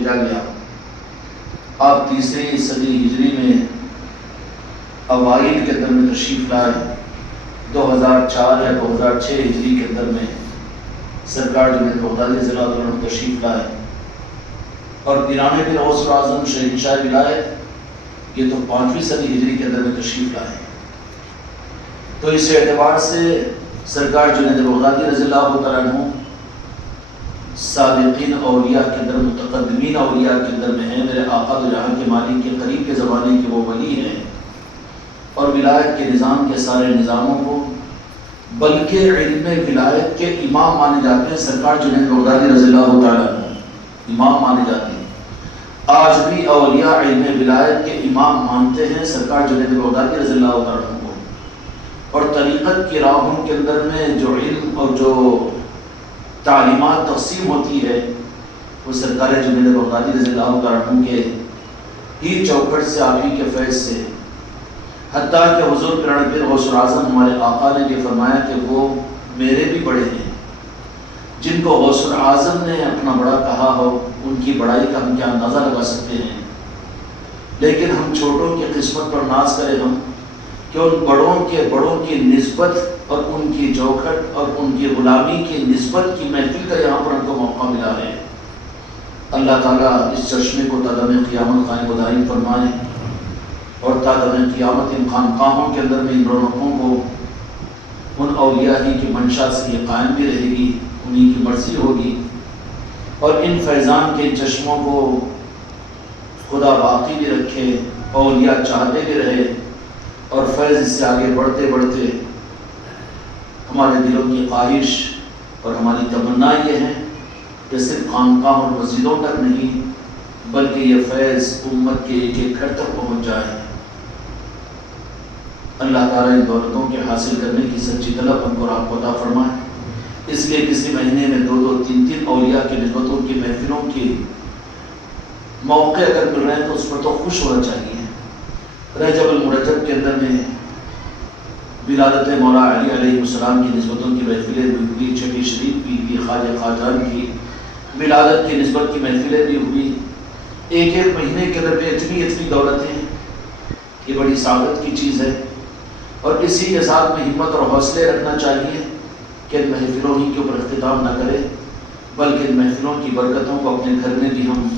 بھیجا گیا۔ آپ تیسری صدی ہجری میں اوائل کے اندر میں تشریف لائے۔ 2004 یا 2006 ہجری کے اندر میں سرکار جنید بغدادی رضی اللہ عنہ تشریف لائے، اور پیران پیر غوث اعظم شہنشاہ ولایت یہ تو 5ویں صدی ہجری کے اندر میں تشریف لائے۔ تو اس اعتبار سے سرکار جنید بغدادی رضی اللہ تعالیٰ عنہ صادقین اولیاء کے اندر، متقدمین اولیاء کے اندر میں ہیں۔ میرے آقا دو جہاں کے مالک کے قریب کے زمانے کے وہ ولی ہیں، اور ولایت کے نظام کے سارے نظاموں کو بلکہ علم ولایت کے امام مانے جاتے ہیں۔ سرکار جنید بغدادی رضی اللہ تعالیٰ عنہ امام مانے جاتے ہیں۔ آج بھی اولیاء علم ولایت کے امام مانتے ہیں سرکار جنید بغدادی رضی اللہ تعالیٰ عنہ کو، اور طریقت کی راہوں کے اندر میں جو علم اور جو تعلیمات تقسیم ہوتی ہے وہ سرکار جنید بغدادی رضی اللہ تعالیٰ عنہ کے ہی چوکھٹ سے، آپ ہی کے فیض سے، حتیٰ کہ حضور پیران پیر غوث اعظم ہمارے آقا نے یہ فرمایا کہ وہ میرے بھی بڑے ہیں۔ جن کو غوث اعظم نے اپنا بڑا کہا ہو ان کی بڑائی کا ہم کیا اندازہ لگا سکتے ہیں، لیکن ہم چھوٹوں کی قسمت پر ناز کریں ہم کہ ان بڑوں کی نسبت اور ان کی چوکھٹ اور ان کی غلامی کی نسبت کی محفل کا یہاں پر ہم کو موقع ملا ہے۔ اللہ تعالیٰ اس چشمے کو تا دم قیامت قائم و دائم فرمائے، اور تا دم قیامت ان خانقاہوں کے اندر میں ان رونقوں کو ان اولیاء ہی کی منشا سے یہ قائم بھی رہے گی، انہی کی مرضی ہوگی، اور ان فیضان کے چشموں کو خدا باقی بھی رکھے، اولیاء چاہتے بھی رہے، اور فیض اس سے آگے بڑھتے بڑھتے ہمارے دلوں کی خواہش اور ہماری تمنا یہ ہے کہ صرف خانقاہ اور مسجدوں تک نہیں بلکہ یہ فیض امت کے ایک ایک گھر تک پہنچ جائے۔ اللہ تعالیٰ ان دولتوں کے حاصل کرنے کی سچی طلب ہم کو اور آپ کو عطا فرمائے۔ اس لیے کسی مہینے میں 2 3 اولیاء کی نسبتوں کی محفلوں کی موقع اگر مل رہے ہیں تو اس پر تو خوش ہونا چاہیے۔ رجب المرجب کے اندر میں ولادت مولا علی علیہ السلام کی نسبتوں کی محفلیں بھی ہوئی، چھٹی شریف بھی ہوئی، خواجہ خواجان کی ولادت کی نسبت کی محفلیں بھی ہوئی۔ ایک مہینے کے اندر میں اتنی دولتیں، یہ بڑی سعادت کی چیز ہے، اور اسی کے ساتھ میں ہمت اور حوصلے رکھنا چاہیے کہ ان محفلوں ہی کے اوپر اختتام نہ کرے، بلکہ ان محفلوں کی برکتوں کو اپنے گھر میں بھی ہم،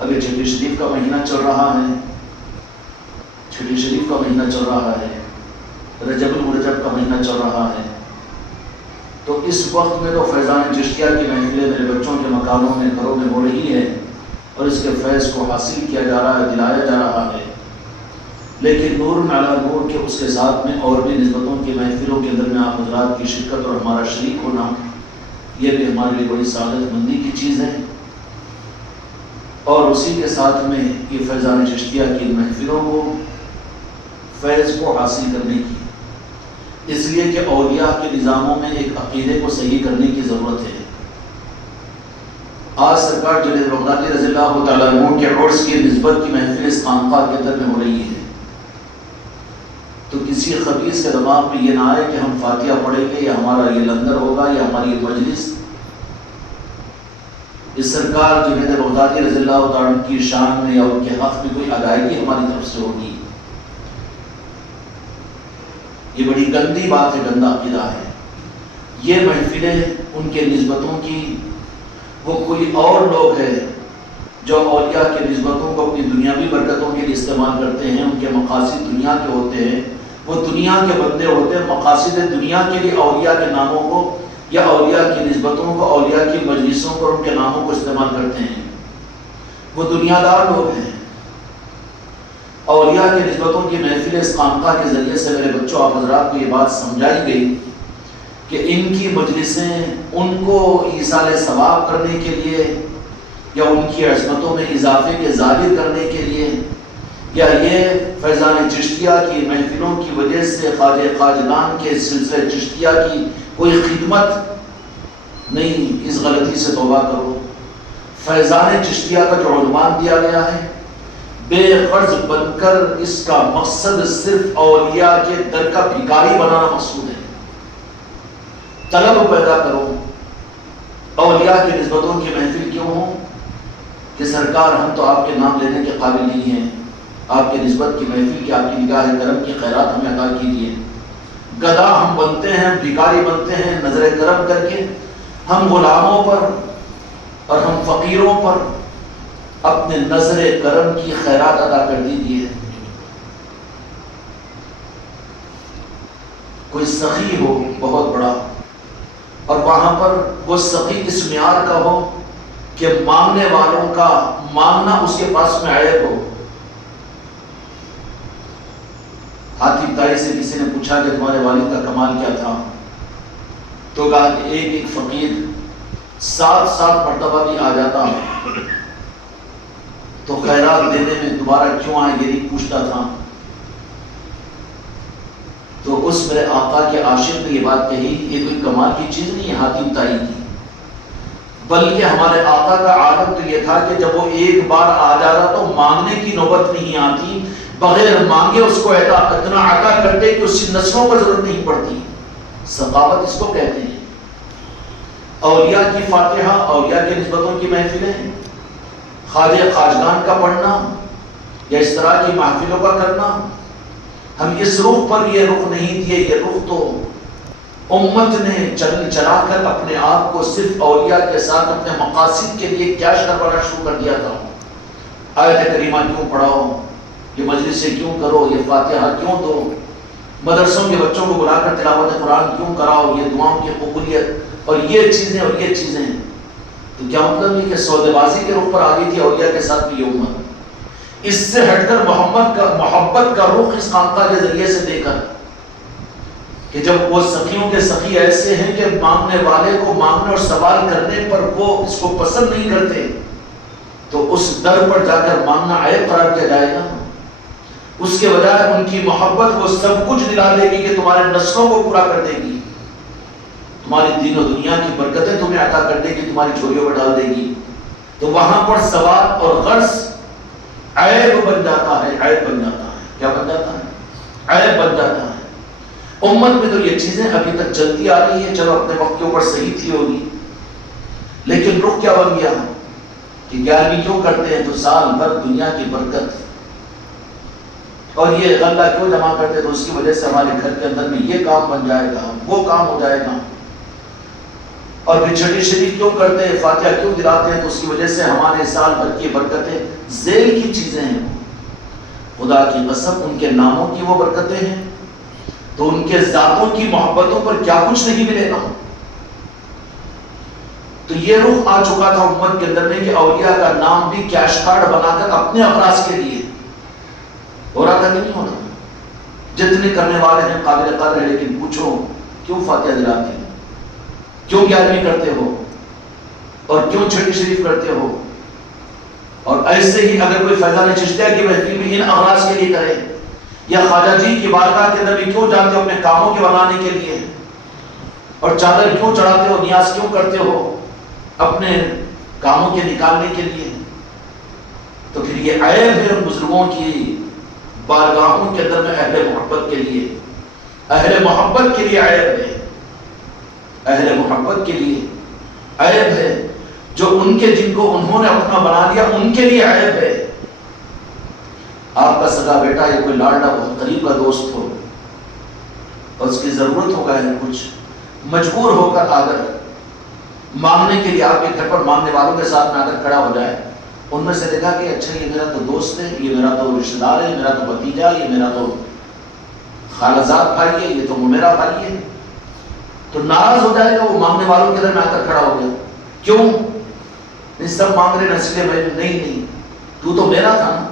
ابھی چھٹی شریف کا مہینہ چل رہا ہے، چھٹی شریف کا مہینہ چل رہا ہے، رجب المرجب کا مہینہ چل رہا ہے، تو اس وقت میں تو فیضان چشتیہ کی محفلیں میرے بچوں کے مکانوں میں، گھروں میں ہو رہی ہے، اور اس کے فیض کو حاصل کیا جا رہا ہے، دلایا جا رہا ہے، لیکن نور علی نور کے اس کے ساتھ میں اور بھی نسبتوں کی محفلوں کے اندر میں آپ حضرات کی شرکت اور ہمارا شریک ہونا، یہ بھی ہمارے لیے بڑی سعادت مندی کی چیز ہے۔ اور اسی کے ساتھ میں یہ فیضان چشتیہ کی محفلوں کو، فیض کو حاصل کرنے کی، اس لیے کہ اولیاء کے نظاموں میں ایک عقیدے کو صحیح کرنے کی ضرورت ہے۔ آج سرکار جنید بغدادی رضی اللہ تعالیٰ عنہ کے عرس کی نسبت کی محفل اس خانقاہ کے اندر میں ہو رہی ہے، تو کسی خبیث کے دماغ میں یہ نہ آئے کہ ہم فاتحہ پڑھیں گے یا ہمارا یہ لنگر ہوگا یا ہماری یہ مجلس اس سرکار جنید بغدادی رضی اللہ تعالیٰ عنہ کی شان میں یا ان کے حق میں کوئی ادائیگی ہماری طرف سے ہوگی۔ یہ بڑی گندی بات ہے، گندا عقیدہ ہے۔ یہ محفلیں ان کے نسبتوں کی، وہ کوئی اور لوگ ہیں جو اولیاء کے نسبتوں کو اپنی دنیاوی برکتوں کے لیے استعمال کرتے ہیں، ان کے مقاصد دنیا کے ہوتے ہیں، وہ دنیا کے بندے ہوتے ہیں، مقاصد دنیا کے لیے اولیاء کے ناموں کو یا اولیاء کی نسبتوں کو، اولیاء کی مجلسوں کو، ان کے ناموں کو استعمال کرتے ہیں۔ وہ دنیا دار لوگ ہیں۔ اولیاء کی نسبتوں کی محفل اس خانقاہ کے ذریعے سے میرے بچوں آپ حضرات کو یہ بات سمجھائی گئی کہ ان کی مجلسیں ان کو ایصال ثواب کرنے کے لیے یا ان کی عظمتوں میں اضافے کے ظاہر کرنے کے لیے، یا یہ فیضان چشتیہ کی محفلوں کی وجہ سے خواجہ خواجگان کے سلسلہ چشتیہ کی کوئی خدمت نہیں، اس غلطی سے توبہ کرو۔ فیضان چشتیہ کا جو عنوان دیا گیا ہے، بے قرض بن کر اس کا مقصد صرف اولیاء کے در کا بھکاری بنانا مقصود ہے۔ طلب پیدا کرو، اولیاء کی نسبتوں کی محفل کیوں ہو؟ کہ سرکار ہم تو آپ کے نام لینے کے قابل نہیں ہیں، آپ کی نسبت کی محفل کی، آپ کی نگاہ کرم کی خیرات ہمیں عطا کیجیے۔ گدا ہم بنتے ہیں، بھکاری بنتے ہیں، نظر کرم کر کے ہم غلاموں پر اور ہم فقیروں پر اپنے نظر کرم کی خیرات ادا کر دیجیے۔ کوئی سخی ہو بہت بڑا اور وہاں پر وہ سخی اس معیار کا ہو کہ مانگنے والوں کا مانگنا اس کے پاس میں عیب ہو۔ حاتم طائی سے کسی نے پوچھا کہ تمہارے والد کا کمال کیا تھا، تو کہا کہ ایک فقیر 7 مرتبہ بھی آ جاتا تو خیرات دینے میں دوبارہ کیوں آئے یہ نہیں پوچھتا تھا۔ تو اس میرے آقا کے عاشق نے یہ بات کہی، یہ کوئی کمال کی چیز نہیں ہے حاتم طائی کی، بلکہ ہمارے آقا کا عالم تو یہ تھا کہ جب وہ ایک بار آ جاتا تو مانگنے کی نوبت نہیں آتی، بغیر مانگے اس کو اتنا عطا کرتے کہ اس کی نسلوں پر ضرورت نہیں پڑتی۔ سخاوت اس کو کہتے ہیں۔ اولیاء کی فاتحہ، اولیاء کی نسبتوں کی محفلیں، خواجہ خواجگان کا پڑھنا یا اس طرح کی محفلوں کا کرنا، ہم اس رخ پر یہ رخ نہیں دیے، یہ رخ تو امت نے چلا کر اپنے آپ کو صرف اولیاء کے ساتھ اپنے مقاصد کے لیے کیش کروانا شروع کر دیا تھا۔ آیت کریمہ کیوں پڑھاؤ، یہ مجلسیں کیوں کرو، یہ فاتحہ کیوں دو، مدرسوں کے بچوں کو بلا کر تلاوت قرآن کیوں کراؤ، یہ دعاؤں کی قبولیت اور یہ چیزیں اور یہ چیزیں۔ تو کیا مطلب یہ کہ سودے بازی کے رخ پر آ گئی تھی اولیاء کے ساتھ بھی یہ امت؟ اس سے ہٹ کر محبت کا رخ اس خانقاہ کے ذریعے سے دے کر کہ جب وہ سخیوں کے سخی ایسے ہیں کہ مانگنے والے کو مانگنے اور سوال کرنے پر وہ اس کو پسند نہیں کرتے، تو اس در پر جا کر مانگنا عیب قرار کیا جائے گا؟ اس کے بجائے ان کی محبت وہ سب کچھ دلا دے گی کہ تمہارے نسلوں کو پورا کر دے گی، تمہاری دین و دنیا کی برکتیں تمہیں عطا کر دے گی، تمہاری جھولیوں میں ڈال دے گی۔ تو وہاں پر سوال اور غرض عیب بن جاتا ہے، عیب بن جاتا ہے۔ کیا بن جاتا ہے؟ عیب بن جاتا ہے۔ امت میں تو یہ چیزیں ابھی تک چلتی آ رہی ہیں، چلو اپنے وقت کے اوپر صحیح تھی ہوگی، لیکن رخ کیا بن گیا کہ 11ویں کیوں کرتے ہیں تو سال بھر دنیا کی برکت، اور یہ غلہ کیوں جمع کرتے تو اس کی وجہ سے ہمارے گھر کے اندر میں یہ کام بن جائے گا، وہ کام ہو جائے گا، اور پھر چھٹی شریف کیوں کرتے ہیں، فاتحہ کیوں دلاتے ہیں تو اس کی وجہ سے ہمارے سال بھر کی برکتیں ذیل کی چیزیں ہیں۔ خدا کی قسم ان کے ناموں کی وہ برکتیں ہیں تو ان کے ذاتوں کی محبتوں پر کیا کچھ نہیں ملے گا۔ تو یہ رخ آ چکا تھا امت کے اندر میں کہ اولیاء کا نام بھی کیش کارڈ بنا کر اپنے اغراض کے لیے ہو رہا تھا کہ نہیں ہو رہا؟ جتنے کرنے والے ہیں قابل قدر ہے، لیکن پوچھو کیوں فاتحہ دلاتے ہیں، کیوں 11ویں کرتے ہو، اور کیوں چھٹی شریف کرتے ہو؟ اور ایسے ہی اگر کوئی فیضان چشتیہ کی محفل بھی ان اغراض کے لیے کرے، یا خواجہ جی کی بارگاہ کے اندر بھی کیوں جاتے ہو، اپنے کاموں کے بنانے کے لیے، اور چادر کیوں چڑھاتے ہو، نیاز کیوں کرتے ہو اپنے کاموں کے نکالنے کے لیے، تو پھر یہ عیب ہے ان بزرگوں کی بارگاہوں کے اندر میں اہل محبت کے لیے، اہل محبت کے لیے عیب ہے، اہل محبت کے لیے عیب ہے، جو ان کے جن کو انہوں نے اپنا بنا لیا ان کے لیے عیب ہے۔ آپ کا سگا بیٹا یا کوئی لاڈلا بہت قریب کا دوست ہو اور اس کی ضرورت ہوگا ہے کچھ، مجبور ہو کر آ کر مانگنے کے لیے آپ کے گھر پر مانگنے والوں کے ساتھ میں آ کر کھڑا ہو جائے، ان میں سے دیکھا کہ اچھا یہ میرا تو دوست ہے، یہ میرا تو رشتہ دار ہے، میرا تو بھتیجا، یہ میرا تو خالہ بھائی ہے، یہ تو میرا بھائی ہے، تو ناراض ہو جائے گا، وہ مانگنے والوں کے در میں آ کر کھڑا ہو گیا، کیوں نہیں سب مانگ رہے نسلے میں، نہیں تو میرا تھا نا،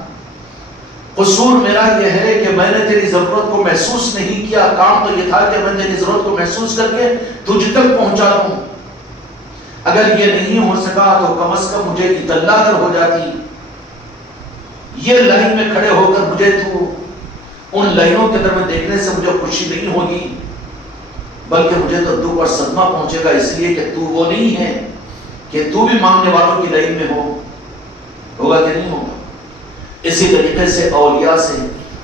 قصور میرا یہ ہے کہ میں نے تیری ضرورت کو محسوس نہیں کیا، کام تو یہ تھا کہ میں تیری ضرورت کو محسوس کر کے تجھ تک پہنچا دوں، اگر یہ نہیں ہو سکا تو کم از کم مجھے اطلاع اگر ہو جاتی، یہ لائن میں کھڑے ہو کر مجھے تو ان لائنوں کے در میں دیکھنے سے مجھے خوشی نہیں ہوگی، بلکہ مجھے تو دکھ اور صدمہ پہنچے گا، اس لیے کہ تو وہ نہیں ہے کہ تو بھی مانگنے والوں کی لائن میں ہوگا کہ نہیں ہوگا۔ اسی طریقے سے اولیاء سے،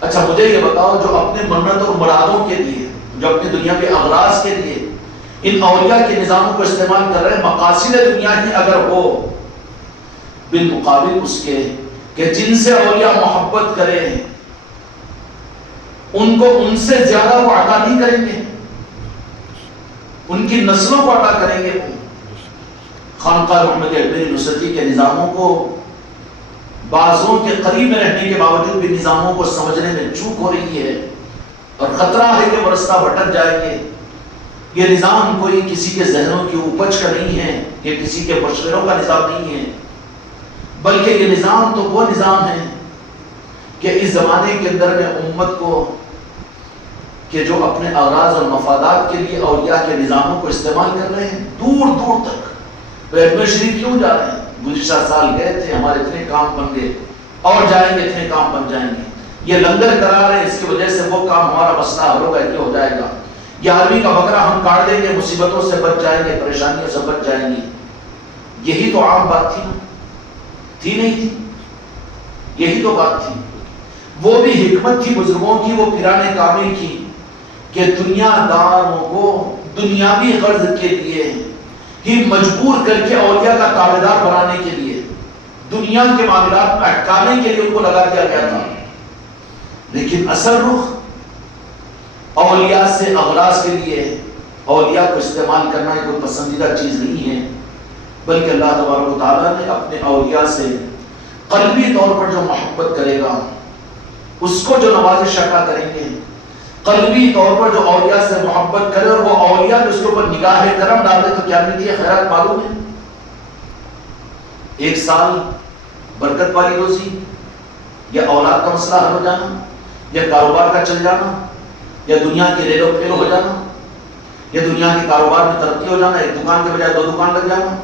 اچھا مجھے یہ بتاؤ جو اپنے منت اور مرادوں کے لیے، جو اپنی دنیا کے اغراض کے لیے ان اولیاء کے نظاموں کو استعمال کر رہے ہیں، مقاصد دنیا ہی اگر ہو، بالمقابل اس کے کہ جن سے اولیاء محبت کرے ان کو ان سے زیادہ وہ عطا نہیں کریں گے، ان کی نسلوں کو عطا کریں گے۔ خانقاہ محمد اکبری نصرتی کے نظاموں کو بعضوں کے قریب میں رہنے کے باوجود بھی نظاموں کو سمجھنے میں چوک ہو رہی ہے اور خطرہ ہے کہ وہ رستہ بھٹک جائیں گے۔ یہ نظام کوئی کسی کے ذہنوں کی اپج کا نہیں ہے، یہ کسی کے مشوروں کا نظام نہیں ہے، بلکہ یہ نظام تو وہ نظام ہے کہ اس زمانے کے اندر میں امت کو کہ جو اپنے اغراض اور مفادات کے لیے اولیاء کے نظاموں کو استعمال کر رہے ہیں دور دور تک۔ اجمیر شریف کیوں جا رہے ہیں؟ گزشتہ سال گئے تھے، ہمارے اتنے کام بن گئے، اور جائیں گے اتنے کام بن جائیں گے۔ یہ لنگر کرا رہے ہیں، اس کی وجہ سے وہ کام ہمارا مسئلہ حل ہوگا، یہ ہو جائے گا۔ 11ویں کا بکرا ہم کاٹ دیں گے، مصیبتوں سے بچ جائیں گے، پریشانیوں سے بچ جائیں گے۔ یہی تو عام بات تھی نا؟ تھی نہیں تھی؟ یہی تو بات تھی۔ وہ بھی حکمت تھی بزرگوں کی، وہ پیران کامل کی، کہ دنیا داروں کو دنیاوی غرض کے لیے ہی مجبور کر کے اولیاء کا تابعدار بنانے کے لیے، دنیا کے معاملات میں اٹکانے کے لیے ان کو لگا دیا گیا تھا۔ لیکن اصل رخ اولیاء سے اغراض کے لیے اولیاء کو استعمال کرنا کوئی پسندیدہ چیز نہیں ہے، بلکہ اللہ تبارک و تعالیٰ نے اپنے اولیاء سے قلبی طور پر جو محبت کرے گا اس کو جو نوازش عطا کریں گے، قلبی طور پر جو اولیاء سے محبت کرے اور وہ اولیاء جو اس کے اوپر نگاہ کرم ڈال دے تو کیا ملتی ہے؟ خیرات معلوم ہے۔ 1 سال برکت والی روزی، یا اولاد کا مسئلہ حل ہو جانا، یا کاروبار کا چل جانا، یا دنیا کی ریل و پھیل ہو جانا، یا دنیا کے کاروبار میں ترقی ہو جانا، ایک دکان کے بجائے 2 دکان لگ جانا،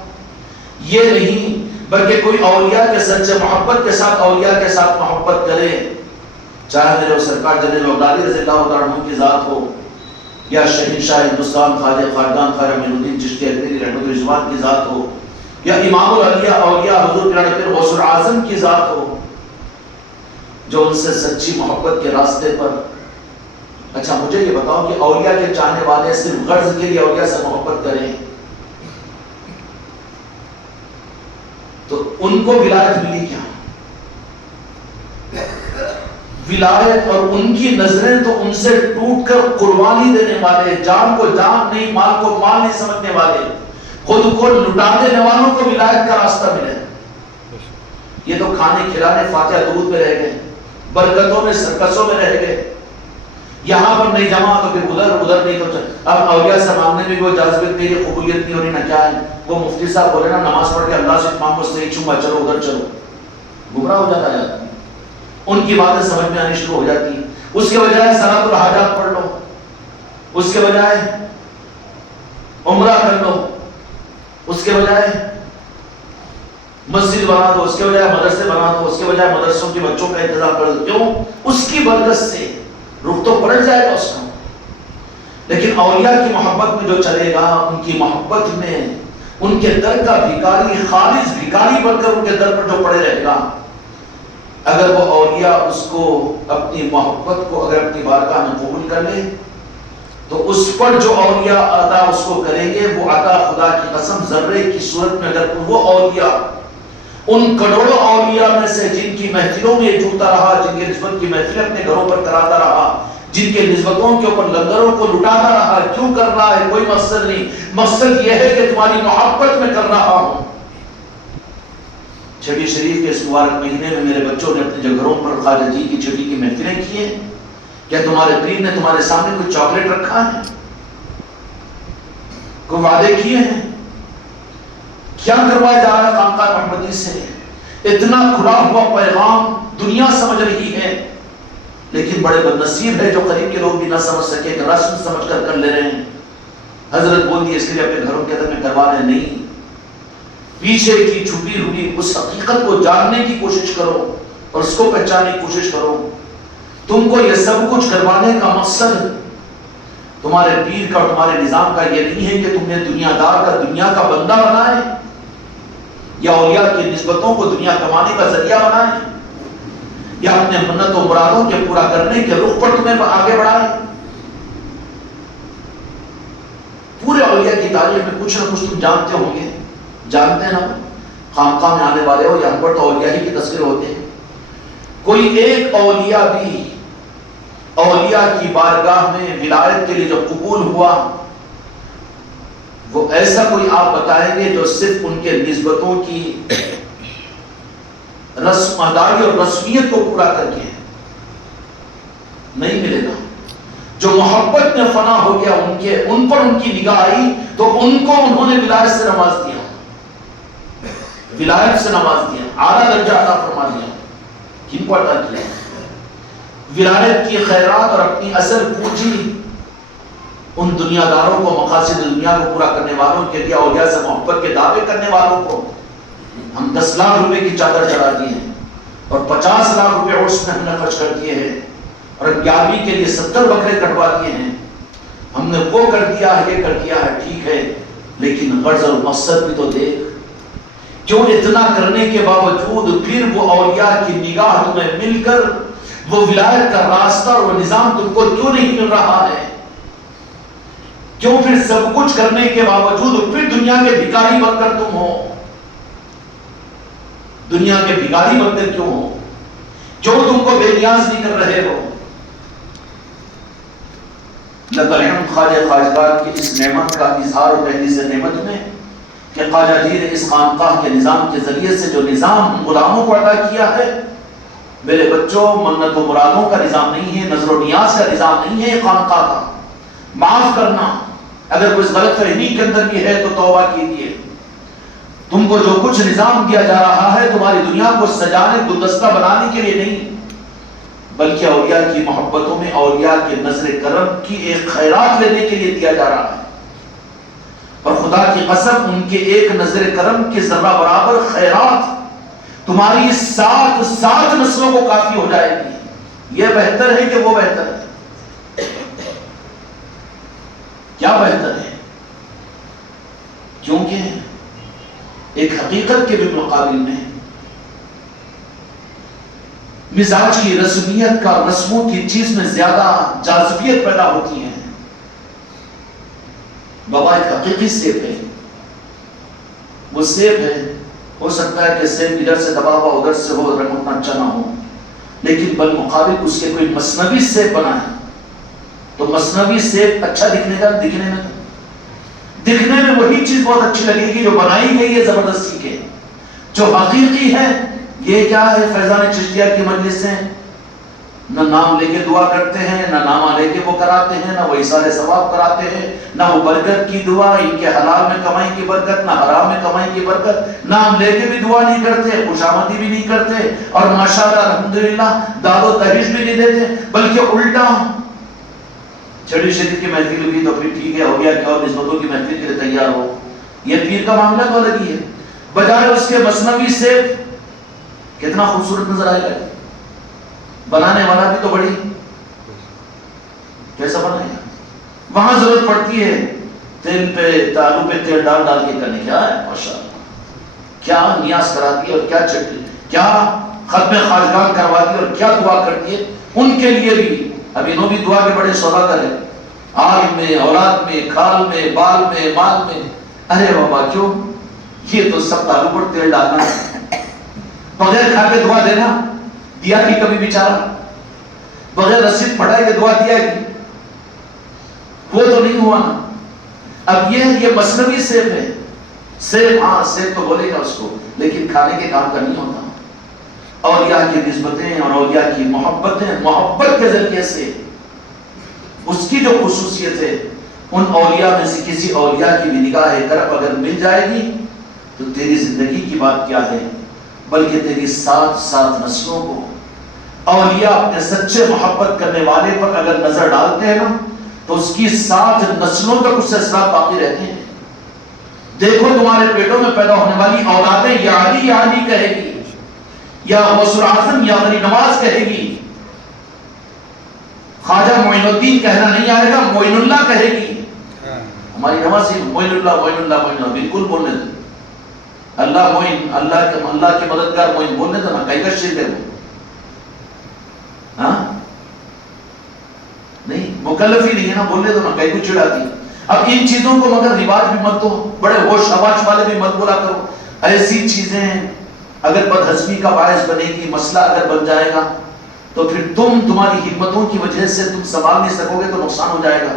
یہ نہیں، بلکہ کوئی اولیاء کے سچے محبت کے ساتھ اولیاء کے ساتھ محبت کرے، چاہے میرے سرکار جنرل بغدادی رضی اللہ عنہ کی ذات ہو، یا شہنشاہ ہندوستان خواجہ خاقان خواجہ معین الدین چشتی اکبری رحمۃ رضوان کی ذات ہو، یا امام الاولیاء اولیاء حضور پیران پیر غوث الاعظم کی ذات ہو، جو ان سے سچی محبت کے راستے پر۔ اچھا مجھے یہ بتاؤ کہ اولیاء کے چاہنے والے صرف غرض کے لیے اولیاء سے محبت کریں تو ان کو ولایت ملی کیا؟ ولایت اور ان کی نظریں تو ان سے ٹوٹ کر قربانی دینے والے، جان کو جان نہیں، مال کو مال نہیں سمجھنے والے، خود کو لٹا دینے والوں کو ولایت کا راستہ ملے۔ یہ تو کھانے کھلانے فاتحہ درود میں رہ گئے، برکتوں میں سرکسوں میں رہ گئے، یہاں پر نہیں جمع تو پھر ادھر نہیں تو اب اولیاء سے مانگنے میں وہ جاذبت میری قبولیت نہیں ہو رہی، نہ کیا ہے، وہ مفتی صاحب بولے نا نماز پڑھ کے اللہ سے اتمام کو صحیح چوما، چلو ادھر چلو، گمراہ ہو جاتا ہے، ان کی باتیں سمجھ میں آنی شروع ہو جاتی ہیں۔ اس کے بجائے صلاۃ الحاجات پڑھ لو، اس کے بجائے عمرہ کر لو، اس کے بجائے مسجد بنا دو، اس کے بجائے مدرسے بنا دو، اس کے بجائے مدرسوں کے بچوں کا انتظام کر دو۔ کیوں؟ اس کی برکت سے رخ تو پلٹ جائے گا اس کا۔ لیکن اولیاء کی محبت میں جو چلے گا، ان کی محبت میں ان کے در کا بھیکاری، خالص بھیکاری بن کر ان کے در پر جو پڑے رہے گا، اگر وہ اولیاء اس کو اپنی محبت کو اگر اپنی بارگاہ میں قبول کر لے تو اس پر جو اولیاء عطا اس کو کریں گے، وہ عطا خدا کی قسم ذرے کی صورت میں اگر وہ اولیاء ان کروڑوں اولیاء میں سے جن کی محفلوں میں جوتا رہا، جن کی نسبت کی محفلیں اپنے گھروں پر کراتا رہا، جن کے نسبتوں کے اوپر لنگروں کو لٹاتا رہا، کیوں کر رہا ہے؟ کوئی مقصد نہیں، مقصد یہ ہے کہ تمہاری محبت میں کر رہا ہوں۔ چھٹی شریف کے اس مبارک مہینے میں میرے بچوں نے اپنے گھروں پر خواجہ جی کی چھٹی کی محفلیں کی ہیں۔ کیا تمہارے پیر نے تمہارے سامنے کوئی چاکلیٹ رکھا ہے؟ کوئی وعدے کیے ہیں؟ کیا کروایا جا رہا ہے خانقاہ محمدی سے؟ اتنا کھلا ہوا پیغام دنیا سمجھ رہی ہے، لیکن بڑے بدنصیب ہے جو قریب کے لوگ بھی نہ سمجھ سکے، کہ رسم سمجھ کر لے رہے ہیں۔ حضرت بول دی اس لیے اپنے گھروں کے اندر میں کروا رہے نہیں، پیچھے کی چھپی ہوئی اس حقیقت کو جاننے کی کوشش کرو اور اس کو پہچاننے کی کوشش کرو۔ تم کو یہ سب کچھ کروانے کا مقصد تمہارے پیر کا اور تمہارے نظام کا یہ نہیں ہے کہ تم نے دنیا دار کا دنیا کا بندہ بنائے، یا اولیاء کی نسبتوں کو دنیا کمانے کا ذریعہ بنائے، یا اپنے منت و مرادوں کے پورا کرنے کے رخ پر تمہیں آگے بڑھائے۔ پورے اولیاء کی تاریخ میں کچھ نہ کچھ تم جانتے ہوں گے، جانتے ہیں نا؟ خانقاہ میں آنے والے ہو، یہاں پر تو اولیاء ہی کے تذکرے ہوتے ہیں. کوئی ایک اولیاء بھی اولیاء کی بارگاہ میں ولایت کے لیے جو قبول ہوا، وہ ایسا کوئی آپ بتائیں گے جو صرف ان کے نسبتوں کی رسم ادائی اور رسمیت کو پورا کر کے نہیں ملے گا. جو محبت میں فنا ہو گیا، ان پر ان کی نگاہ آئی تو ان کو انہوں نے ولایت سے نواز دیا، ولایت سے نواز دیا، اعلیٰ درجہ عطا فرما دیا. کن کو عطا کیا؟ ولایت کی خیرات اور اپنی اصل پونجی ان دنیا داروں کو، مقاصد دنیا کو پورا کرنے والوں کے لیے، اولیاء سے محبت کے دعوے کرنے والوں کو ہم 10 لاکھ روپے کی چادر چڑھا دی ہیں اور 50 لاکھ روپے عرس میں ہم نے خرچ کر دیے ہیں اور 11ویں کے لیے 70 بکرے کٹوا دیے ہیں. ہم نے وہ کر دیا ہے، یہ کر دیا ہے، ٹھیک ہے، لیکن غرض اور مقصد بھی تو دیکھ. کیوں اتنا کرنے کے باوجود پھر وہ اولیاء کی نگاہ تمہیں مل کر وہ ولایت کا راستہ اور وہ نظام تم کو کیوں نہیں مل رہا ہے؟ کیوں پھر سب کچھ کرنے کے باوجود پھر دنیا کے بھکاری بن کر تم ہو؟ دنیا کے بھکاری بن کر کیوں ہو؟ کیوں تم کو بے نیاز نہیں کر رہے ہو؟ لقلعلم خواجہ خواجگان کی اس نعمت کا اظہار تحدیث نعمت میں کہ خواجہ جی نے اس خانقاہ کے نظام کے ذریعے سے جو نظام غلاموں کو عطا کیا ہے، میرے بچوں، منت و مرادوں کا نظام نہیں ہے، نظر و نیاز کا نظام نہیں ہے، خانقاہ کا. معاف کرنا، اگر کوئی غلط فہمی کے اندر بھی ہے تو توبہ کیجیے. تم کو جو کچھ نظام دیا جا رہا ہے تمہاری دنیا کو سجانے، گلدستہ بنانے کے لیے نہیں، بلکہ اولیاء کی محبتوں میں اولیاء کے نظر کرم کی ایک خیرات لینے کے لیے دیا جا رہا ہے. اور خدا کی قسم ان کے ایک نظر کرم کے ذرہ برابر خیرات تمہاری 7 نسلوں کو کافی ہو جائے گی. یہ بہتر ہے کہ وہ بہتر ہے؟ کیا بہتر ہے؟ کیونکہ ایک حقیقت کے بھی مقابل میں مزاج کی رسمیت کا، رسموں کی چیز میں زیادہ جاذبیت پیدا ہوتی ہے. بابا ایک حقیقی سیب ہے، وہ سیب ہے، ہو سکتا ہے کہ سیب ادھر سے دبا ہوا ادھر سے ہو، رنگ اتنا اچھا نہ ہو، لیکن بالمقابل اس کے کوئی مصنوعی سیب بنا ہے تو مصنوعی سیب اچھا دکھنے میں وہی چیز بہت اچھی لگے گی جو بنائی گئی ہے زبردستی کے. جو حقیقی ہے یہ کیا ہے؟ فیضان چشتیہ کی مجلس سے نہ نام لے کے دعا کرتے ہیں، نہ نامہ لے کے وہ کراتے ہیں، نہ وہ ایصال ثواب کراتے ہیں، نہ وہ برکت کی دعا، ان کے حلال میں کمائی کی برکت، نہ حرام میں کمائی کی برکت. نام لے کے بھی دعا نہیں کرتے، خوشامدی بھی نہیں کرتے، اور ماشاءاللہ الحمدللہ داد و تحریش بھی نہیں دیتے، بلکہ الٹا چھڑی شریف کی محفل ہوئی تو پھر ٹھیک ہے، ہو گیا کیا، اور نسبتوں کی محفل کے لیے تیار ہو. یہ پیر کا معاملہ تو الگ ہی ہے. بجائے اس کے مصنوعی سیب کتنا خوبصورت نظر آئے گا. بنانے والا بھی تو بڑی کیسا بنائے گا؟ وہاں ضرورت پڑتی ہے تیل پہ، آلو پہ تیل ڈال کے کرنے. کیا ہے ماشاءاللہ، کیا نیاز کرا دی اور کیا چٹنی، کیا ختم خواجگان کروا دی اور کیا دعا کر دی. ان کے لیے بھی اب انہوں بھی دعا کے بڑے سوداگر ہیں، عالم میں، اولاد میں، کھال میں، بال میں، مال میں. ارے بابا کیوں؟ یہ تو سب آلو پر تیل ڈالنا ہے، بغیر کھا کے دعا دینا. دیا کی کبھی بیچارہ بغیر رسید پڑھائے کے دعا دیا کی؟ وہ تو نہیں ہوا نا. اب یہ مصنوعی سیب ہے. سیب، ہاں سیب تو بولے گا اس کو، لیکن کھانے کے کام کا نہیں ہوتا. اولیاء کی نسبتیں اور اولیاء کی محبتیں، محبت کے ذریعے سے اس کی جو خصوصیت ہے، ان اولیاء میں سے کسی اولیاء کی بھی نگاہ کرم اگر مل جائے گی تو تیری زندگی کی بات کیا ہے، بلکہ تیری 7 نسلوں کو اولیاء اپنے سچے محبت کرنے والے پر اگر نظر ڈالتے ہیں نا تو اس کی 7 نسلوں تک اس سے اثرات باقی رہتے ہیں. دیکھو تمہارے پیٹوں میں پیدا ہونے والی اولادیں یا علی کہے گی، یا غوث الاعظم یا غنی نواز کہے گی. خواجہ معین الدین کہنا نہیں آئے گا، معین اللہ کہے گی. ہماری نمازی معین اللہ بالکل بولنے دو. اللہ معین، اللہ کے مددگار معین بولنے دو نا. کئی کا شرک ہے وہ؟ ہاں نہیں، مکلف ہی نہیں ہے نا، بولنے دو نا. کئی کو چڑھاتی. اب ان چیزوں کو مگر رواج بھی مت دو، بڑے ہوش حواس والے بھی مت بولا کرو. ایسی چیزیں اگر بدہضمی کا باعث بنے گی، مسئلہ اگر بن جائے گا تو پھر تمہاری ہمتوں کی وجہ سے تم سنبھال نہیں سکو گے تو نقصان ہو جائے گا۔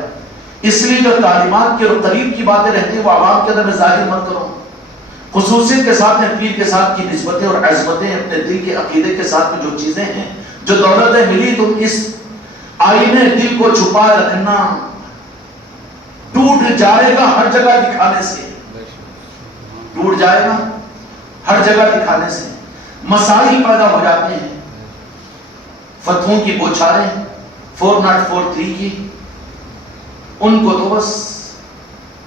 اس لیے جو تعلیمات کے اور قریب کی باتیں رہتی ہیں وہ عوام کے اندر میں ظاہر مت کرو۔ خصوصیت کے ساتھ پیر کے ساتھ کی نسبتیں اور عظمتیں، اپنے دل کے عقیدے کے ساتھ میں جو چیزیں ہیں، جو دولتیں ملی، تم اس آئینے دل کو چھپا رکھنا، ٹوٹ جائے گا ہر جگہ دکھانے سے، ٹوٹ جائے گا ہر جگہ دکھانے سے، مسائل پیدا ہو جاتے ہیں، فتووں کی بوچھاریں 4043 کی، ان کو تو بس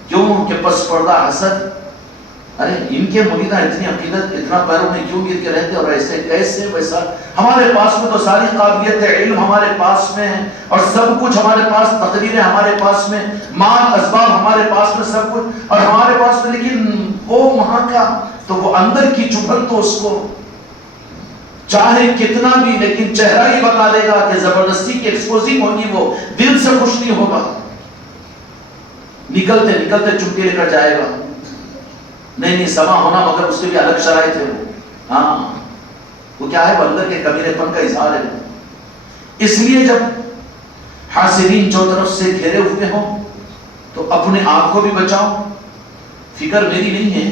کیوں کہ پس پردہ حسد، ارے ان کے مریداں اتنی عقیدت، اتنا پیروں میں کیوں گر کے رہتے اور ایسے کیسے ویسا؟ ہمارے پاس میں تو ساری قابلیت ہے، علم ہمارے پاس میں ہے اور سب کچھ ہمارے پاس، تقریریں ہمارے پاس میں، مال اسباب ہمارے پاس میں، سب کچھ اور ہمارے پاس میں، لیکن وہ وہاں کا تو وہ اندر کی چبھن تو اس کو چاہے کتنا بھی، لیکن چہرہ ہی بتا دے گا کہ زبردستی کی ایکسپوزنگ ہوگی، وہ دل سے خوش نہیں ہوگا، نکلتے نکلتے چمٹی لے کر جائے گا۔ نہیں سما ہونا مگر اس کے بھی الگ شرائط ہے، وہ ہاں وہ کیا ہے، وہ اندر کے کمینے پن کا اظہار ہے۔ اس لیے جب حاسدین چو طرف سے گھیرے ہوئے ہوں تو اپنے آپ کو بھی بچاؤ، فکر میری نہیں ہے،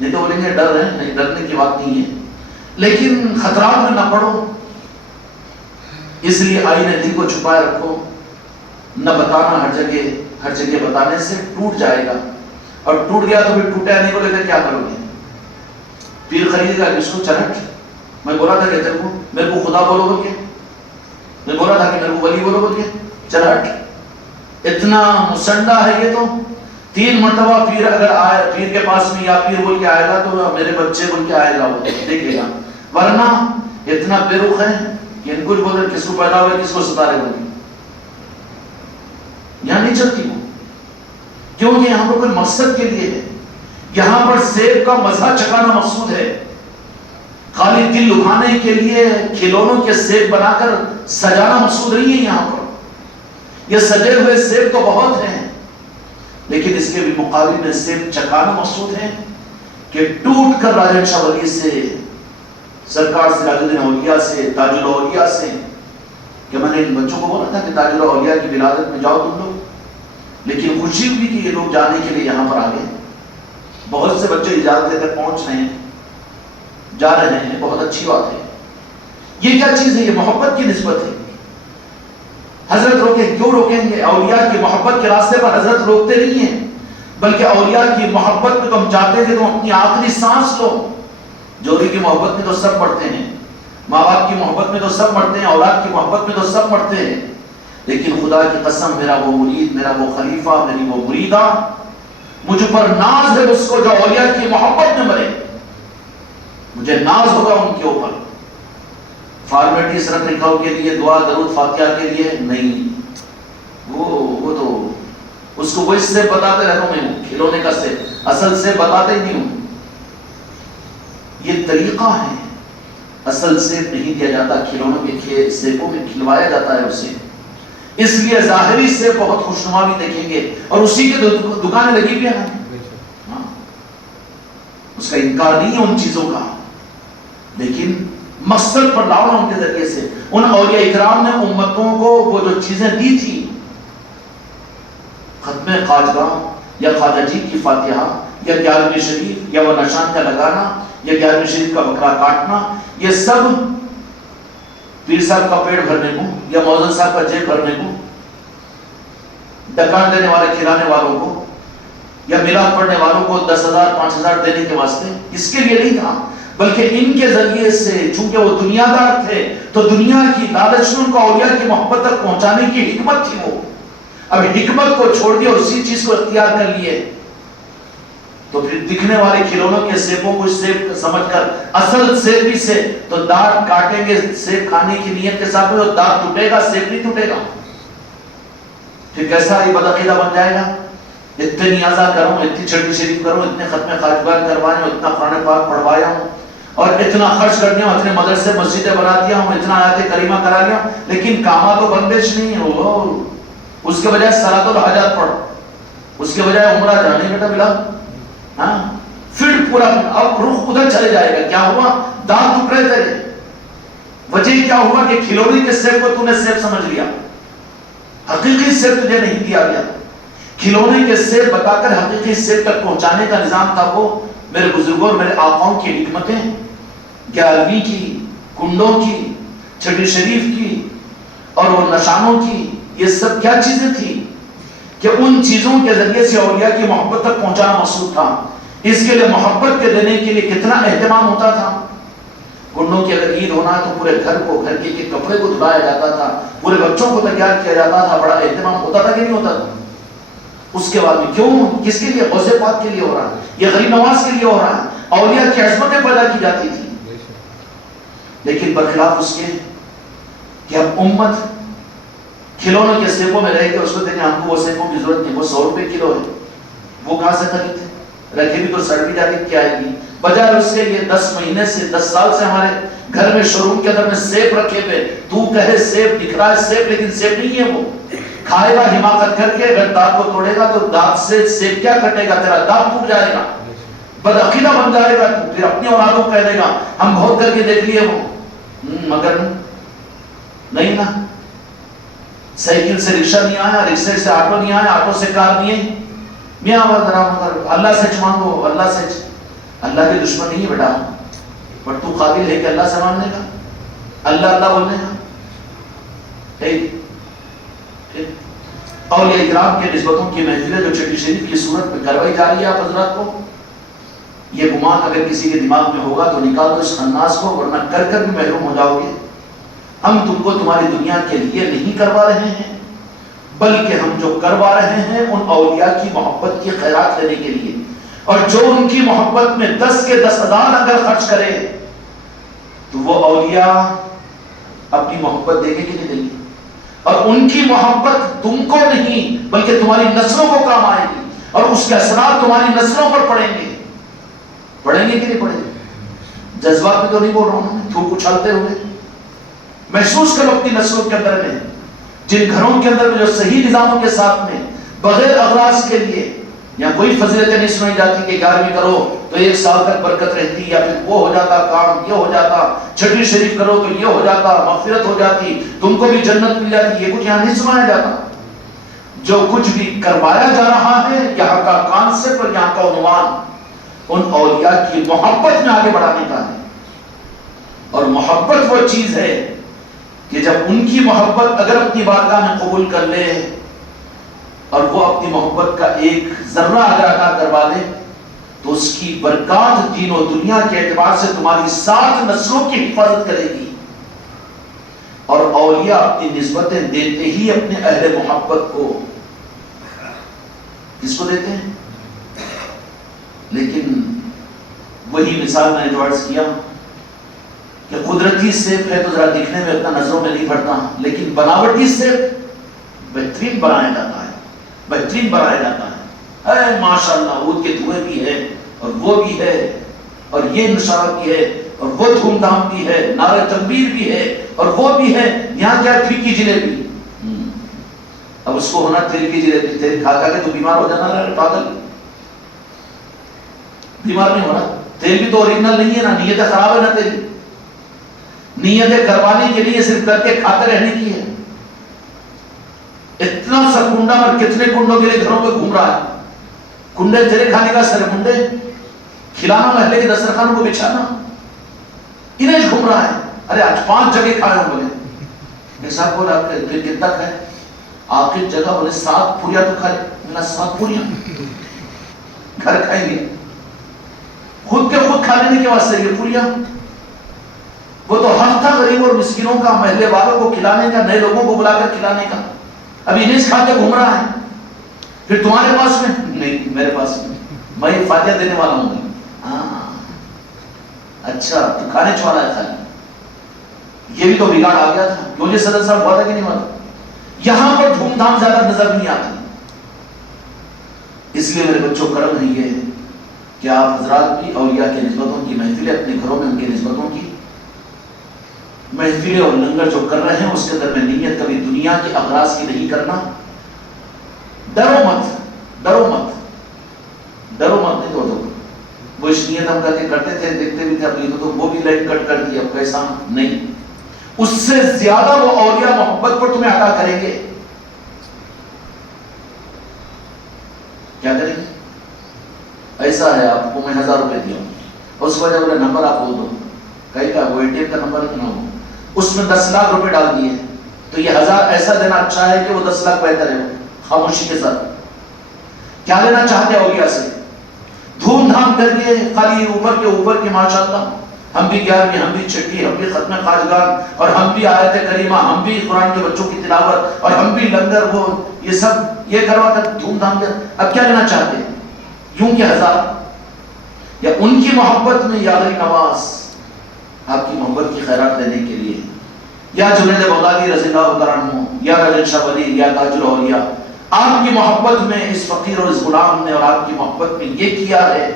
نہیں تو بولیں گے ڈر ہے، نہیں ڈرنے کی بات نہیں ہے، لیکن خطرات میں نہ پڑو، اس لیے آئینے دل کو چھپائے رکھو، نہ بتانا ہر جگہ بتانے سے ٹوٹ جائے گا، اور ٹوٹ گیا تو پھر ٹوٹا نہیں بولے تو کیا کرو گے؟ پیر خرید گا اس کو چرٹ، میں بولا تھا کہ تیرے کو میرے کو خدا بولو بول کے، میں بولا تھا کہ میرے کو ولی بولو بول کے، چرٹ اتنا مسنڈا ہے یہ تو، 3 مرتبہ پیر اگر آئے، پیر کے پاس میں یا پیر بول کے آئے گا تو میرے بچے بول کے آئے گا، وہ دیکھے گا، ورنہ اتنا بے رخ ہے کہ ان کچھ بول رہے کس کو پیدا ہوئے کس کو ستارے بولے، یہاں نہیں چلتی وہ، کیونکہ یہاں پر کوئی مقصد کے لیے ہے، یہاں پر سیب کا مزہ چکانا مقصود ہے، خالی دل لبھانے کے لیے کھلونوں کے سیب بنا کر سجانا مقصود نہیں ہے۔ یہاں پر یہ سجے ہوئے سیب تو بہت ہیں، لیکن اس کے بھی مقابل میں سیب چکانا مقصود ہے کہ ٹوٹ کر راجن شاہ ولی سے، سرکار سراج الدین اولیاء سے، تاج الاولیاء سے، کہ میں نے ان بچوں کو بولا تھا کہ تاج الاولیاء کی ولادت میں جاؤ تم لوگ، لیکن خوشی ہوئی کہ یہ لوگ جانے کے لیے یہاں پر آ گئے، بہت سے بچے اجازت لے کر پہنچ رہے ہیں، جا رہے ہیں، بہت اچھی بات ہے۔ یہ کیا چیز ہے؟ یہ محبت کی نسبت ہے۔ حضرت روکیں، کیوں روکیں گے؟ اولیاء کی محبت کے راستے پر حضرت روکتے نہیں ہیں، بلکہ اولیاء کی محبت میں تم چاہتے تھے تم اپنی آخری سانس لو۔ جوڑی کی محبت میں تو سب مرتے ہیں، ماں باپ کی محبت میں تو سب مرتے ہیں، اولاد کی محبت میں تو سب مرتے ہیں، لیکن خدا کی قسم میرا وہ مرید، میرا وہ خلیفہ، میری وہ مریدہ، مجھ پر ناز ہے اس کو جو اولیاء کی محبت میں مرے، مجھے ناز ہوگا ان کے اوپر۔ فارمیلٹیز رکھ رکھاؤ کے لیے، دعا درود فاتحہ کے لیے نہیں، وہ تو اس کو وہ اس سے بتاتے رہتا ہوں، میں کھلونے کا سے اصل سے بتاتے ہی نہیں ہوں، یہ طریقہ ہے، اصل سے نہیں دیا جاتا، کھلونوں کے سیبوں میں کھلوایا جاتا ہے اسے، اس لیے ظاہری سے بہت خوشنما بھی دیکھیں گے، اور اسی کے دکانیں لگی بھی ہیں، اس کا انکار نہیں ہے ان چیزوں کا، لیکن مقصد پر لاؤ ان کے ذریعے سے۔ ان اولیاء اکرام نے امتوں کو وہ جو چیزیں دی تھی، ختم خواجگاہ یا خواجہ جی کی فاتحہ یا 11ویں شریف یا وہ نشان کا لگانا یا 11ویں شریف کا بکرا کاٹنا، یہ سب پیر صاحب کا پیٹ بھرنے کو یا موزن صاحب کا جیب بھرنے کو، ڈکان دینے والے کھلانے والوں کو یا میلاد پڑھنے والوں کو 10,000 5,000 دینے کے واسطے، اس کے لیے نہیں تھا، بلکہ ان کے ذریعے سے، چونکہ وہ دنیا دار تھے تو دنیا کی لالچ میں ان کو اولیاء کی محبت تک پہنچانے کی حکمت تھی، وہ اب حکمت کو چھوڑ دیا اور اسی چیز کو اختیار کر لیے، تو پھر دکھنے والے کھلونوں کے سیبوں کو سیب سمجھ کر اصل سیب بھی سے تو دانت کاٹیں گے سیب کھانے کی نیت کے ساتھ، تو دانت ٹوٹے گا، سیب نہیں ٹوٹے گا، پھر کیسا یہ بدعقیدہ بن جائے گا؟ اتنے نیازہ کروں، اتنی چھٹی شریف کروں، اتنے ختم خواجگاہ کروائے ہوں، اتنا قرآن پاک پڑھوایا ہوں اور اتنا خرچ کر دیا ہوں، اتنے مدرسے مسجدیں بنا دیا ہوں، اتنا آیات کریمہ کرا لیا ہوں، لیکن کاما تو بندش نہیں ہے، وہ اس کے بجائے صلاۃ الحاجات پڑھ، اس کے بجائے عمرہ جانے بیٹا ملا، ہاں پھر پورا اب رخ ادھر چلے جائے گا. کیا ہوا؟ دانت ٹوٹ رہے تیرے. وجہ کیا ہوا کہ کھلونے کے سیب کو تو نے سیب سمجھ لیا, حقیقی سیب تجھے نہیں دیا گیا. کھلونے کے سیب بتا کر حقیقی سیب تک پہنچانے کا نظام تھا وہ میرے بزرگوں اور میرے آقاؤں کی حکمتیں, 11ویں کی, کنڈوں کی, چھٹی شریف کی اور وہ نشانوں کی. یہ سب کیا چیزیں تھی کہ ان چیزوں کے ذریعے سے اولیاء کی محبت تک پہنچانا مقصود تھا. اس کے لیے محبت کے دینے کے لیے کتنا اہتمام ہوتا تھا. کنڈوں کی اگر عید ہونا ہے تو پورے گھر کو, گھر کے کپڑے کو دھلایا جاتا تھا, پورے بچوں کو تیار کیا جاتا تھا. بڑا اہتمام ہوتا تھا کہ نہیں ہوتا تھا؟ اس کے بعد میں کیوں, کس کے لیے؟ غوث پاک کے لیے ہو رہا ہے, یہ غریب نواز کے لیے ہو رہا ہے. اولیاء کی عظمتیں پیدا کی جاتی تھی. لیکن برخلاف اس کے کہ اب امت کھلونوں کے سیبوں میں رہ کے اس کو دیکھیں ہم کو وہ سیبوں کی ضرورت نہیں, وہ 100 روپے کلو ہے, وہ کہاں سے خریدتے؟ رکھے بھی تو سڑ بھی جاتی, کیا آئے گی؟ بجائے اس کے یہ 10 مہینے سے 10 سال سے ہمارے گھر میں شو روم کے اندر میں سیب رکھے پہ, تو کہے سیب دکھ رہا ہے سیب, لیکن سیب نہیں ہے. وہ کھائے گا حماقت کر کے, اگر دانت کو توڑے گا تو دانت سے سیب کیا کٹے گا, تیرا دانت ٹوٹ جائے گا, بدعقیدہ بن جائے گا. تو پھر اپنی اولادوں کو کہہ دے گا ہم بہت کر کے دیکھ لیے وہ, مگر نہیں نا. سائیکل سے رکشہ نہیں آیا, رکشے سے آٹو نہیں آیا, آٹو سے کار نہیں آئی. میاں اللہ سے مانگو, اللہ سے. اللہ کے دشمن نہیں ہے بیٹا, پر تو قابل ہے کہ اللہ سے مانگنے کا, اللہ اللہ بولنے کا. اولیاء کرام کے نسبتوں کی محفلیں جو چھٹی شریف کی صورت میں کروائی جا رہی ہے آپ حضرات کو, یہ گمان اگر کسی کے دماغ میں ہوگا تو نکال دو اس خناس کو, ورنہ کر کر بھی محروم ہو جاؤ گے. ہم تم کو تمہاری دنیا کے لیے نہیں کروا رہے ہیں, بلکہ ہم جو کروا رہے ہیں ان اولیاء کی محبت کی خیرات لینے کے لیے. اور جو ان کی محبت میں 10 کے 10,000 اگر خرچ کرے تو وہ اولیاء اپنی محبت دیں گے کہ نہیں دیں گے؟ اور ان کی محبت تم کو نہیں بلکہ تمہاری نسلوں کو کام آئے گی, اور اس کے اثرات تمہاری نسلوں پر پڑیں گے. پڑیں گے کہ نہیں پڑیں گے؟ جذبات میں تو نہیں بول رہا ہوں, تھوک اچھالتے ہوئے. محسوس کرو اپنی نسلوں کے اندر میں, جن گھروں کے اندر میں جو صحیح نظاموں کے ساتھ میں بغیر اغراض کے لیے یا کوئی فضیلتیں نہیں سنائی جاتی کہ 11ویں کرو تو 1 سال تک برکت رہتی, یا پھر وہ ہو جاتا کام, یہ ہو جاتا, چھٹی شریف کرو تو یہ ہو جاتا, مغفرت ہو جاتی, تم کو بھی جنت مل جاتی. یہ کچھ یہاں نہیں سنایا جاتا. جو کچھ بھی کروایا جا رہا ہے یہاں کا کانسیپٹ اور یہاں کا عنوان ان اولیاء کی محبت میں آگے بڑھانے کا ہے. اور محبت وہ چیز ہے کہ جب ان کی محبت اگر اپنی بارگاہ میں قبول کر لے اور وہ اپنی محبت کا ایک ذرہ اگر عطا کروا دے تو اس کی برکات دین و دنیا کے اعتبار سے تمہاری 7 نسلوں کی حفاظت کرے گی. اور اولیاء اپنی نسبتیں دیتے ہی اپنے اہل محبت کو کس کو دیتے ہیں؟ لیکن وہی مثال میں نے جو عرض کیا کہ قدرتی سیب ہے تو ذرا دکھنے میں اتنا نظروں میں نہیں پڑتا, لیکن بناوٹی سیب بہترین بنایا جاتا ہے, بہترین بنایا جاتا ہے. اے ماشاءاللہ اود کے دھوئے بھی ہے اور وہ بھی ہے اور یہ نشانہ بھی ہے اور وہ دھوم دھام بھی ہے, نعرہ تکبیر بھی ہے اور وہ بھی ہے. یہاں کیا پھیکی جلیبی, اب اس کو ہونا تیل کی جلیبی, تیل کھا کھا کے تو بیمار ہو جانا ہے پاگل, بیمار نہیں ہونا. تیل بھی تو اوریجنل نہیں ہے نا, نیت خراب ہے نا تیری. نیتیں کروانے کے لیے صرف کر کے کھاتے رہنے کی ہے. اتنا سا کنڈا اور کتنے کنڈوں کے لیے گھروں پہ گھوم رہا ہے. کنڈے تیرے کھانے کا سر کنڈے کھلانا, محلے کے دسترخوان کو بچھانا, انہیں گھوم رہا ہے. ارے آج 5 جگہ کھائے ہوں بولے, میرے صاحب بولا پھر کتنا کھائے, آخر جگہ بولے 7 پوریا تو کھائے. بولا 7 پوریا گھر کھائیں گے, خود کے خود کھا لینے کے واسطے یہ پوریا. وہ تو حق تھا غریب اور مسکینوں کا, محلے والوں کو کھلانے کا, نئے لوگوں کو بلا کر کھلانے کا. ابھی انہیں کھا کے گھوم رہا ہے. پھر تمہارے پاس میں نہیں, میرے پاس میں یہ فاتحہ دینے والا ہوں. ہاں اچھا تو کھانے چھوڑا ہے خالی, یہ بھی تو بگاڑ آ گیا تھا. کیوں یہ صدر صاحب ہوا تھا کہ نہیں ہوا تھا؟ یہاں پر دھوم دھام زیادہ نظر نہیں آتی. اس لیے میرے بچوں کرم نہیں ہے کہ آپ حضرات بھی اولیاء کے نسبتوں کی محفلیں اپنے گھروں میں ان کے نسبتوں کی محفلیں اور لنگر جو کر رہے ہیں اس کے اندر میں نیت کبھی دنیا کے اغراض کی نہیں کرنا. ڈرو مت, ڈرو مت, ڈرو مت نہیں. تو وہ کچھ نیت ہم کر کے کرتے تھے، دیکھتے بھی تھے اپنی تو وہ بھی لائن کٹ کر دی، اب پیسہ نہیں. اس سے زیادہ وہ اولیاء محبت پر تمہیں عطا کریں گے. کیا کریں گے؟ ایسا ہے آپ کو میں 1000 روپے دیا ہوں، اس کو جب نمبر آپ بول دو، کہیں کا وہ ATM کا نمبر ہی نہ ہو، اس میں 10 لاکھ روپے ڈال دیے، تو یہ 1000 ایسا دینا اچھا ہے کہ وہ 10 لاکھ بہتر ہے خاموشی کے ساتھ. کیا لینا چاہتے ہیں اولیاء سے؟ دھوم دھام کر کے خالی اوپر کے ماشاءاللہ ہم بھی 11ویں، ہم بھی چھٹی، ہم بھی ختم خواجگان، اور ہم بھی آیت کریمہ، ہم بھی قرآن کے بچوں کی تلاوت، اور ہم بھی لنگر، وہ یہ سب یہ کروا کر دھوم دھام کر. اب کیا لینا چاہتے ہیں؟ یوں کہ 1000 یا ان کی محبت میں، یا غری نواز آپ کی محبت کی خیرات لینے کے لیے، یا جنید بغدادی رضی اللہ تعالیٰ عنہ، یا رجل شاہ ولی، یا تاج الاولیاء، آپ کی محبت میں اس فقیر اور اس غلام نے اور آپ کی محبت میں یہ کیا ہے،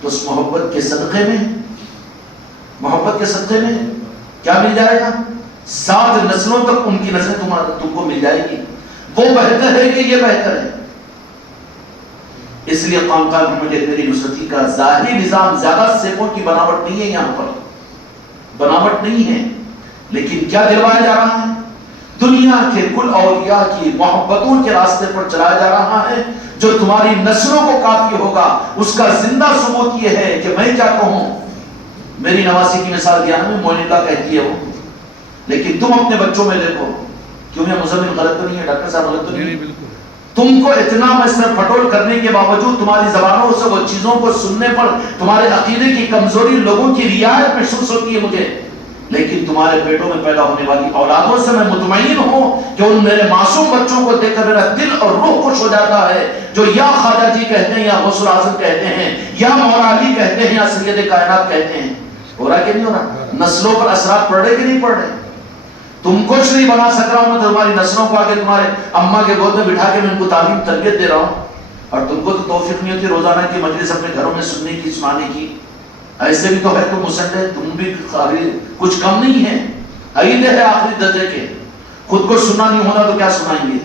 تو اس محبت کے صدقے میں کیا مل جائے گا؟ 7 نسلوں تک ان کی نسلیں تم کو مل جائے گی. وہ بہتر ہے کہ یہ بہتر ہے؟ اس لیے خانقاہ محمد میری نصرتی کا ظاہری نظام زیادہ سیبوں کی بناوٹ نہیں ہے، یہاں پر بناوٹ نہیں ہے، لیکن کیا دلوایا جا رہا ہے؟ دنیا کے کل اولیاء کی محبتوں کے راستے پر چلایا جا رہا ہے، جو تمہاری نسلوں کو کافی ہوگا. اس کا زندہ ثبوت یہ ہے کہ میں کیا کہوں، میری نواسی کی مثال دیا نا، میں موین اللہ کہتی ہے وہ، لیکن تم اپنے بچوں میں دیکھو، کیوں یہ مزمل غلط تو نہیں ہے، ڈاکٹر صاحب غلط تو نہیں ہے؟ تم کو اتنا میں سر پھٹول کرنے کے باوجود تمہاری زبانوں سے وہ چیزوں کو سننے پر تمہارے عقیدے کی کمزوری لوگوں کی رعایت محسوس ہوتی ہے مجھے، لیکن تمہارے پیٹوں میں پیدا ہونے والی اولادوں سے میں مطمئن ہوں کہ ان میرے معصوم بچوں کو دیکھ کر میرا دل اور روح خوش ہو جاتا ہے، جو یا خواجہ جی کہتے ہیں، یا غوث الاعظم کہتے ہیں، یا مولا علی کہتے ہیں، یا سید کائنات کہتے ہیں. ہو رہا کہ نہیں ہو رہا؟ نسلوں پر اثرات پڑ رہے کہ نہیں پڑ رہے؟ تم کچھ نہیں بنا سک رہا ہوں میں، تمہاری نسلوں کو آگے تمہارے اماں کے گود میں بٹھا کے میں ان کو تعلیم تربیت دے رہا ہوں، اور تم کو تو توفیق نہیں ہوتی روزانہ کی مجلس اپنے گھروں میں سننے کی، سنانے کی. ایسے بھی تو ہے تم مسلح، تم بھی کچھ کم نہیں ہے، عید ہے آخری درجے کے، خود کو سننا نہیں ہونا تو کیا سنائیں گے.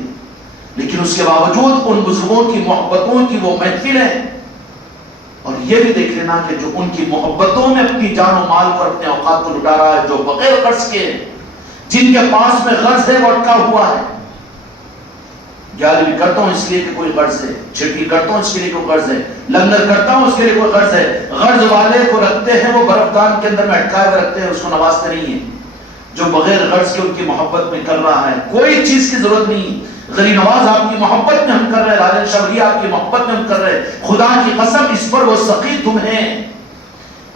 لیکن اس کے باوجود ان بزرگوں کی محبتوں کی وہ محفل ہے. اور یہ بھی دیکھ لینا کہ جو ان کی محبتوں میں اپنی جان و مال پر اپنے اوقات کو لٹا رہا ہے، جو بغیر قرض کے، جن کے پاس میں قرض ہے وہ اٹکا ہوا ہے. 11ویں کرتا ہوں اس لیے کہ کوئی قرض ہے، چھٹی کرتا ہوں اس کے لیے کوئی قرض ہے، لنگر کرتا ہوں اس کے لیے کوئی قرض ہے. قرض والے کو رکھتے ہیں وہ برفدان کے اندر میں اٹکائے ہوئے رکھتے ہیں، اس کو نوازتے نہیں ہیں. جو بغیر قرض کے ان کی محبت میں کر رہا ہے، کوئی چیز کی ضرورت نہیں. غری نواز آپ کی محبت میں ہم کر رہے ہیں، راجن شبری آپ کی محبت میں ہم کر رہے ہیں. خدا کی قسم اس پر وہ سخی تمہیں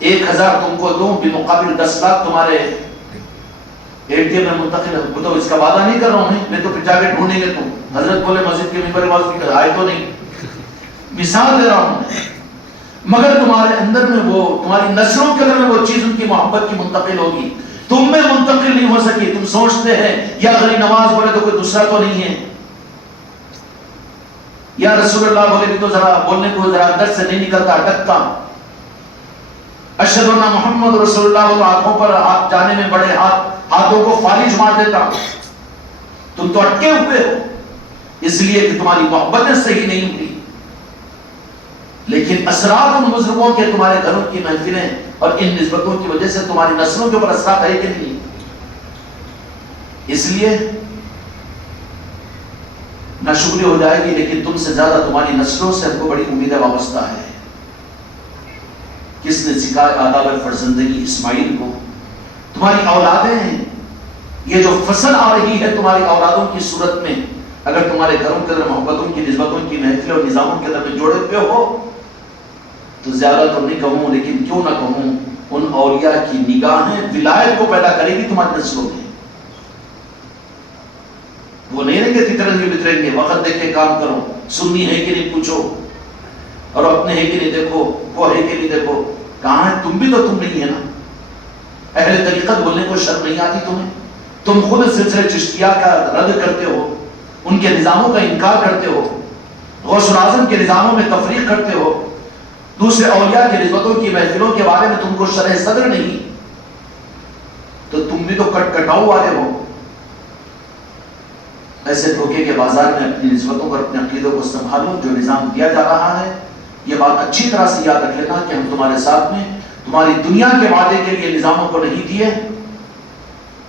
1000 تم کو دوں، بمقابل 10 لاکھ تمہارے ATM میں منتقل ہے. تو اس کا وعدہ نہیں کر رہا ہوں میں تو پھر جا کے ڈھونڈیں گے تم. حضرت بولے مسجد کے ممبر واز آئے تو نہیں، مثال دے رہا ہوں میں. مگر تمہارے اندر میں وہ، تمہاری نسلوں کے اندر میں وہ چیز ان کی محبت کی منتقل ہوگی، تم میں منتقل نہیں ہو سکی. تم سوچتے ہیں یا غری نواز بولے تو کوئی دوسرا تو نہیں ہے، یا رسول اللہ بولے بھی تو ذرا بولنے کو ذرا اندر سے نہیں نکلتا، اٹکتا. اشہد ان محمد رسول اللہ، وہ آنکھوں پر ہاتھ جانے میں بڑے ہاتھوں کو فالج مار دیتا. تم تو اٹکے ہوئے ہو اس لیے کہ تمہاری محبتیں صحیح نہیں ہوئی. لیکن اثرات ان بزرگوں کے تمہارے گھروں کی محفلیں اور ان نسبتوں کی وجہ سے تمہاری نسلوں کے اوپر اثرات ہے کہ نہیں. اس لیے ناشکری ہو جائے گی، لیکن تم سے زیادہ تمہاری نسلوں سے ہم کو بڑی امیدیں وابستہ ہے. کس نے سکھایا آداب فرزندگی اسماعیل کو؟ تمہاری اولادیں ہیں. یہ جو فصل آ رہی ہے تمہاری اولادوں کی صورت میں، اگر تمہارے گھروں کے اندر محبتوں کی، نسبتوں کی محفلیں اور نظاموں کے اندر میں جوڑے ہوئے ہو، تو زیادہ تو نہیں کہوں، لیکن کیوں نہ کہوں، ان اولیاء کی نگاہیں ولایت کو پیدا کرے گی تمہاری نسلوں میں. وہ نہیں رہیں گے تتریں گے بتریں گے. وقت دیکھ کے کام کرو، سنی ہے کہ نہیں پوچھو، اور اپنے ہے کہ نہیں دیکھو، وہ ہے کہ نہیں دیکھو. کہاں ہے؟ تم بھی تو تم نہیں ہے نا. اہل طریقت بولنے کو شرم نہیں آتی تمہیں؟ تم خود سلسلہ چشتیہ کا رد کرتے ہو، ان کے نظاموں کا انکار کرتے ہو، غوث الاعظم کے نظاموں میں تفریق کرتے ہو، دوسرے اولیاء کی نسبتوں کی محفلوں کے بارے میں تم کو شرح صدر نہیں. تو تم بھی تو کٹاؤ والے ہو. ایسے دھوکے کے بازار میں اپنی نسبتوں پر اپنے عقیدوں کو سنبھالو. جو نظام دیا جا رہا ہے یہ بات اچھی طرح سے یاد رکھ لینا کہ ہم تمہارے ساتھ میں تمہاری دنیا کے وعدے کے لیے نظاموں کو نہیں دیے،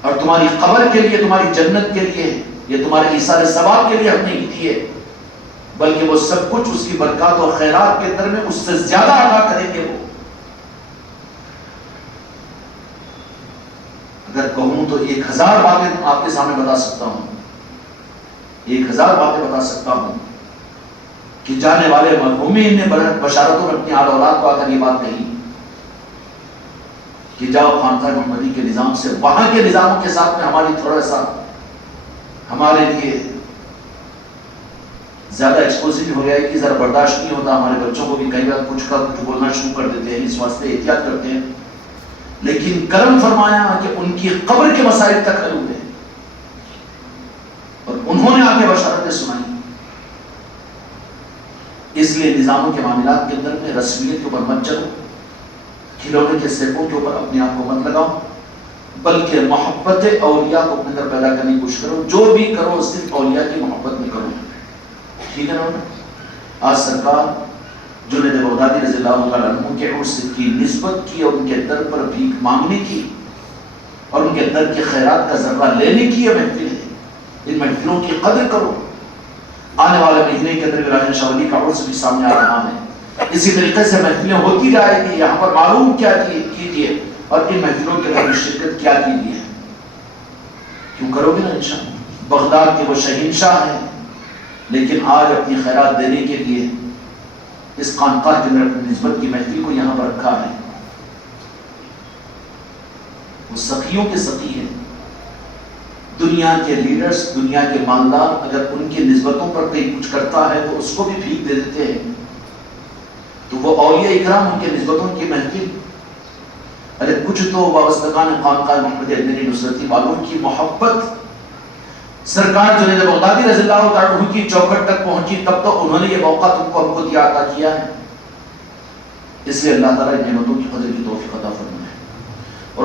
اور تمہاری قبر کے لیے، تمہاری جنت کے لیے، یہ تمہارے ایثار ثواب کے لیے ہم نہیں دیے، بلکہ وہ سب کچھ اس کی برکات اور خیرات کے اندر میں اس سے زیادہ ادا کریں گے۔ وہ اگر کہوں تو 1000 باتیں آپ کے سامنے بتا سکتا ہوں، 1000 باتیں بتا سکتا ہوں کہ جانے والے مرحومین نے بشارتوں میں اپنی آل اولاد کو آ کر یہ بات کہی کہ جاؤ خانقاہ محمدی کے نظام سے، وہاں کے نظاموں کے ساتھ میں ہماری تھوڑا سا ہمارے لیے زیادہ ایکسپوزنگ ہو گیا ہے کہ ذرا برداشت نہیں ہوتا، ہمارے بچوں کو بھی کئی بار کچھ کا کچھ بولنا شروع کر دیتے ہیں، اس واسطے احتیاط کرتے ہیں، لیکن کرم فرمایا کہ ان کی قبر کے مسائل تک حل ہوئے اور انہوں نے آ کے بشارتیں سنائی۔ اس لیے نظاموں کے معاملات کے اندر میں رسمیت کے اوپر مت چلو، کھلونے کے سیپوں کے اوپر اپنے آپ کو مت لگاؤ، بلکہ محبت اولیاء کو اپنے اندر پیدا کرنے کی کوشش کرو، جو بھی کرو صرف اولیاء کی محبت میں کرو، ٹھیک ہے نا؟ آج سرکار جنید بغدادی رضی اللہ تعالیٰ عنہ کے عرس کی نسبت کی اور ان کے در پر بھیک مانگنے کی اور ان کے در کے خیرات کا ذرہ لینے کی یہ محفل ہے، ان محفلوں کی قدر کرو۔ آنے والے مہینے کے اندر راجن شاہ ولی کا عرس بھی سامنے آ رہا ہے، اسی طریقے سے محفلیں ہوتی جائے گی، یہاں پر معلوم کیا کیجیے اور ان محفلوں کے اندر شرکت کیا کیجیے، کیوں کرو گے نا انشاءاللہ۔ بغداد کے وہ شہنشاہ ہیں، لیکن آج اپنی خیرات دینے کے لیے اس خانقاہ کے اندر اپنی نسبت کی محفل کو یہاں پر رکھا ہے۔ وہ سخیوں کے سخی ہیں، دنیا کے لیڈرز، دنیا کے مالدار اگر ان کی نسبتوں پر کہیں کچھ کرتا ہے تو اس کو بھی بھیک دے دیتے ہیں، تو وہ اولیاء اکرام ان کے نسبتوں کی محفل، ارے کچھ تو وابستگان خانقاہ محمدیہ ادنی نصرتی والوں کی محبت سرکار جنید بغدادی رضی اللہ تعالیٰ عنہ کی چوکھٹ تک پہنچی، تب تو انہوں نے یہ موقع تم کو ہم کو دیا، عطا کیا ہے۔ اس لیے اللہ تعالیٰ نعمتوں کی قدر کی توفیق عطا فرمائے۔